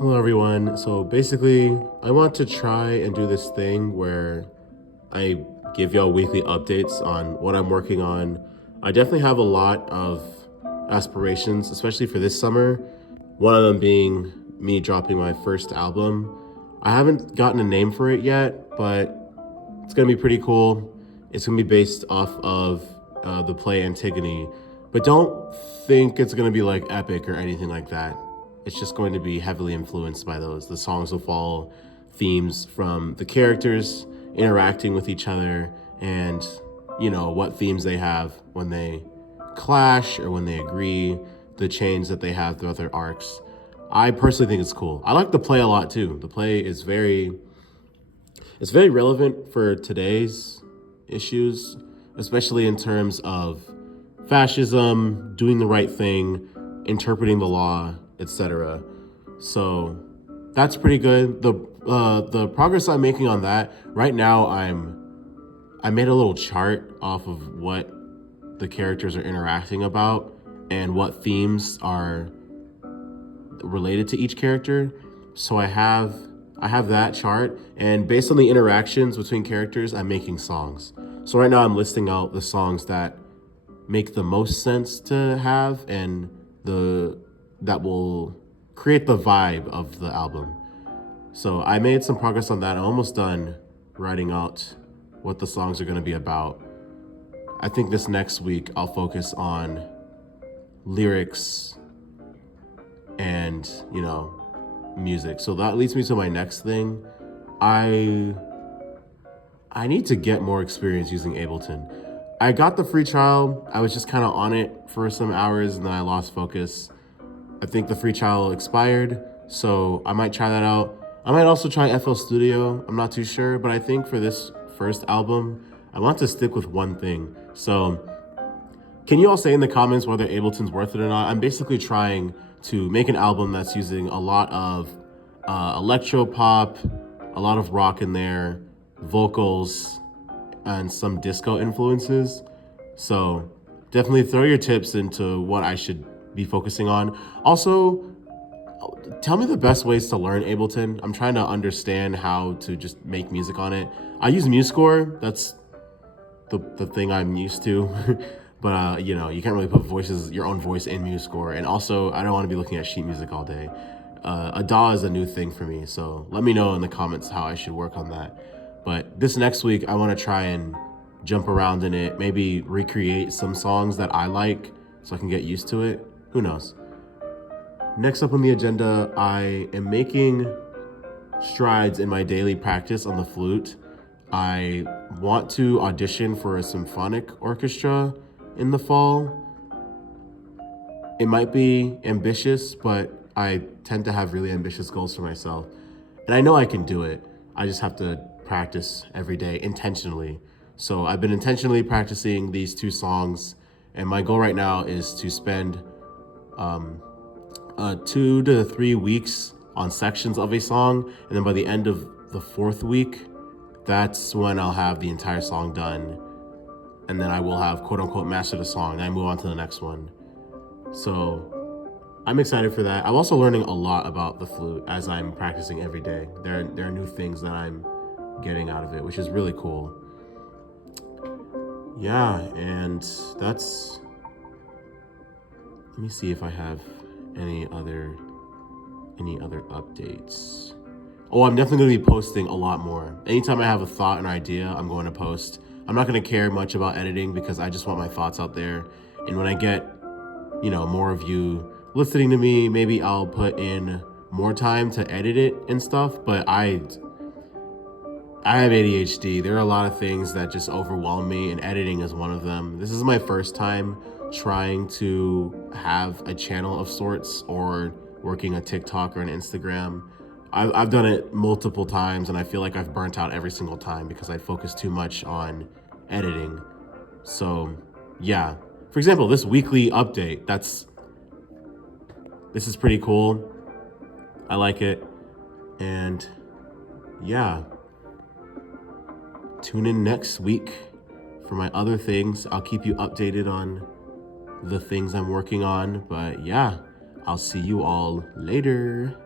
Hello, everyone. So basically, I want to try and do this thing where I give y'all weekly updates on what I'm working on. I definitely have a lot of aspirations, especially for this summer. One of them being me dropping my first album. I haven't gotten a name for it yet, but it's gonna be pretty cool. It's gonna be based off of the play Antigone, but don't think it's gonna be like epic or anything like that. It's just going to be heavily influenced by those. The songs will follow themes from the characters interacting with each other and, what themes they have when they clash or when they agree, the change that they have throughout their arcs. I personally think it's cool. I like the play a lot too. The play is very relevant for today's issues, especially in terms of fascism, doing the right thing, interpreting the law, etc. So that's pretty good. The progress I'm making on that right now, I made a little chart off of what the characters are interacting about and what themes are related to each character. So I have that chart, and based on the interactions between characters, I'm making songs. So right now I'm listing out the songs that make the most sense to have and the that will create the vibe of the album. So I made some progress on that. I'm almost done writing out what the songs are going to be about. I think this next week I'll focus on lyrics and, music. So that leads me to my next thing. I I need to get more experience using Ableton. I got the free trial. I was just kind of on it for some hours and then I lost focus. I think the free trial expired, so I might try that out. I might also try FL Studio. I'm not too sure, but I think for this first album, I want to stick with one thing. So can you all say in the comments whether Ableton's worth it or not? I'm basically trying to make an album that's using a lot of electro pop, a lot of rock in there, vocals, and some disco influences. So definitely throw your tips into what I should be focusing on. Also, tell me the best ways to learn Ableton. I'm trying to understand how to just make music on it. I use MuseScore. That's the thing I'm used to. But you can't really put your own voice in MuseScore. And also, I don't want to be looking at sheet music all day. A DAW is a new thing for me, so let me know in the comments how I should work on that. But this next week, I want to try and jump around in it, maybe recreate some songs that I like so I can get used to it. Who knows? Next up on the agenda, I am making strides in my daily practice on the flute. I want to audition for a symphonic orchestra in the fall. It might be ambitious, but I tend to have really ambitious goals for myself. And I know I can do it. I just have to practice every day intentionally. So I've been intentionally practicing these two songs, and my goal right now is to spend 2 to 3 weeks on sections of a song, and then by the end of the fourth week, that's when I'll have the entire song done, and then I will have quote unquote mastered the song, and I move on to the next one. So I'm excited for that. I'm also learning a lot about the flute as I'm practicing every day. There are new things that I'm getting out of it, which is really cool. Yeah, and that's. Let me see if I have any other updates. Oh, I'm definitely going to be posting a lot more. Anytime I have a thought, an idea, I'm going to post. I'm not going to care much about editing because I just want my thoughts out there. And when I get, more of you listening to me, maybe I'll put in more time to edit it and stuff. But I have ADHD. There are a lot of things that just overwhelm me, and editing is one of them. This is my first time trying to have a channel of sorts or working a TikTok or an Instagram. I've done it multiple times, and I feel like I've burnt out every single time because I focus too much on editing. So, yeah. For example, this weekly update, this is pretty cool. I like it. And, yeah. Tune in next week for my other things. I'll keep you updated on the things I'm working on. But, yeah, I'll see you all later.